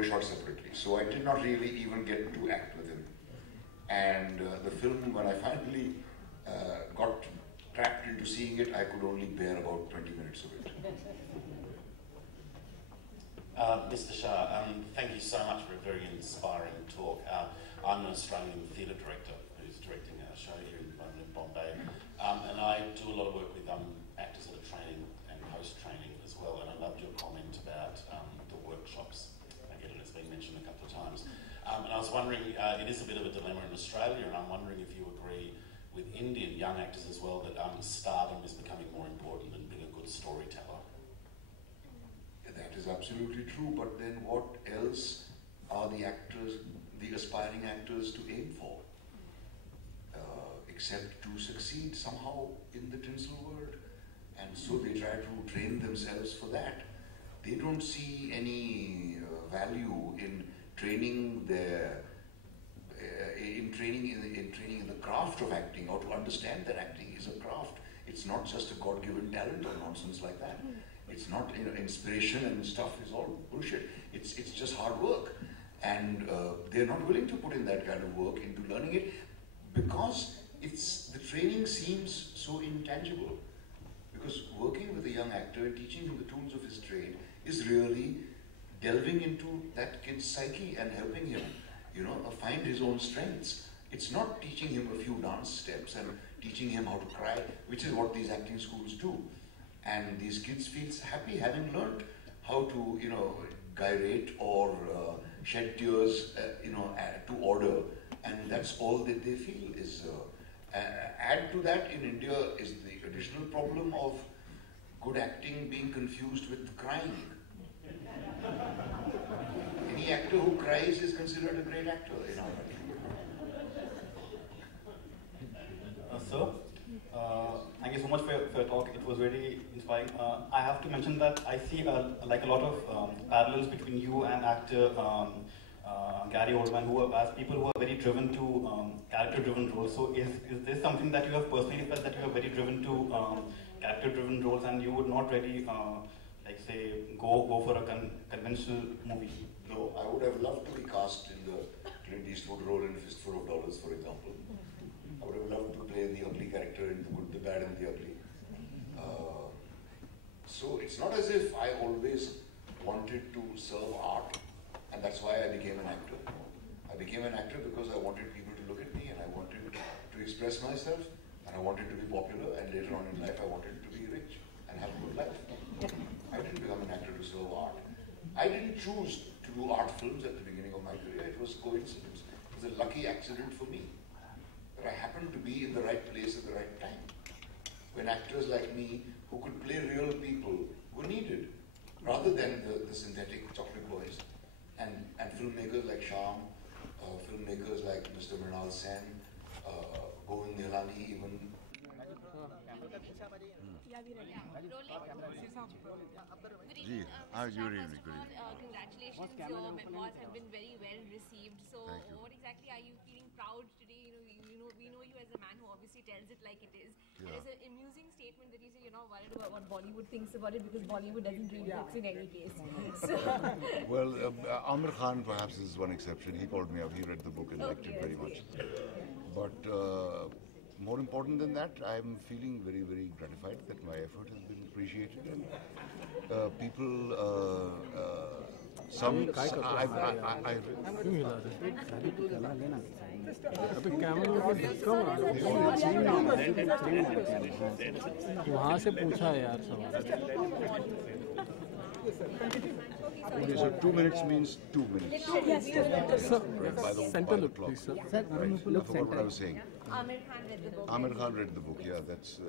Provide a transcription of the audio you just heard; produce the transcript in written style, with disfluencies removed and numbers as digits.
were shot separately. So I did not really even get to act with him. And the film, when I finally got trapped into seeing it, I could only bear about 20 minutes of it. Mr. Shah, thank you so much for a very inspiring talk. I'm an Australian theatre director who's directing a show here in Bombay, and I do a lot of work with actors that are training and post-training as well, and I loved your comment about the workshops. Again, it's been mentioned a couple of times. And I was wondering, it is a bit of a dilemma in Australia, and I'm wondering if you agree with Indian young actors as well that stardom is becoming more important than being a good storyteller. That is absolutely true, but then what else are the actors, the aspiring actors, to aim for? Except to succeed somehow in the tinsel world. And so they try to train themselves for that. They don't see any value in training their, in training in the craft of acting, or to understand that acting is a craft. It's not just a God-given talent or nonsense like that. It's not, inspiration and stuff is all bullshit. It's just hard work. And they're not willing to put in that kind of work into learning it because the training seems so intangible. Because working with a young actor and teaching him the tools of his trade is really delving into that kid's psyche and helping him, find his own strengths. It's not teaching him a few dance steps and teaching him how to cry, which is what these acting schools do. And these kids feel happy having learned how to, gyrate or shed tears, to order. And that's all that they feel is. Add to that, in India, is the additional problem of good acting being confused with crying. Any actor who cries is considered a great actor in our country. Sir, thank you so much for your talk. It was very inspiring. I have to mention that I see like a lot of parallels between you and actor Gary Oldman, as people who are very driven to character-driven roles. So is this something that you have personally felt, that you are very driven to character-driven roles, and you would not really, like say, go for a conventional movie? No, I would have loved to be cast in the Clint Eastwood role in Fistful of Dollars, for example. I would have loved to play the ugly character in The Good, the Bad, and the Ugly. So it's not as if I always wanted to serve art, and that's why I became an actor. I became an actor because I wanted people to look at me, and I wanted to express myself, and I wanted to be popular, and later on in life I wanted to be rich and have a good life. I didn't become an actor to serve art. I didn't choose to do art films at the beginning of my career. It was coincidence. It was a lucky accident for me that I happened to be in the right place at the right time, when actors like me, who could play real people, were needed, rather than the synthetic chocolate boys. And filmmakers like Shyam, filmmakers like Mr. Mrinal Sen, Govind Nihalani, even. Good evening. Congratulations, your memoirs have been very well received. So what exactly are you feeling proud today? We know you as a man who obviously tells it like it is. Yeah. And it's an amusing statement that you say you're not worried about what Bollywood thinks about it, because Bollywood doesn't read books in any case. So well, Aamir Khan perhaps is one exception. He called me up, he read the book and liked it very much. But more important than that, I'm feeling very, very gratified that my effort has been appreciated, and people, some, वहाँ से पूछा है यार सवाल. Okay, so 2 minutes means 2 minutes. Yes, sir. By the Center look, clock. please, sir. Right. I forgot what I was saying. Amir Khan read the book. Amir Khan read the book. Yeah, that's